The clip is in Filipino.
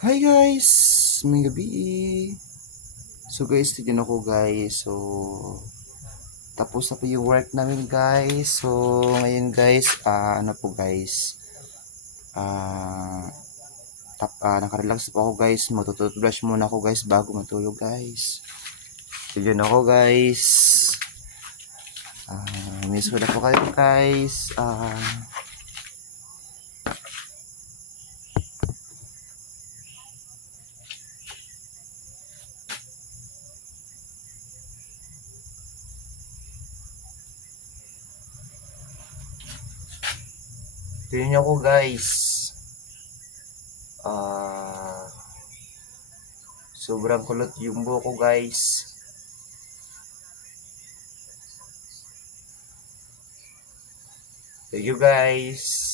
Hi guys! May gabi. So guys, tignan ako guys. So, tapos na po yung work namin guys. So, ngayon guys, ano po guys. Ah, nakarelax po ako guys. Matututbrush muna ako guys bago matulog guys. Tignan ako guys. Miss ko na po kayo guys. Tignan ako guys. Ah, sobrang kulot yung buhok ko guys. Thank you guys.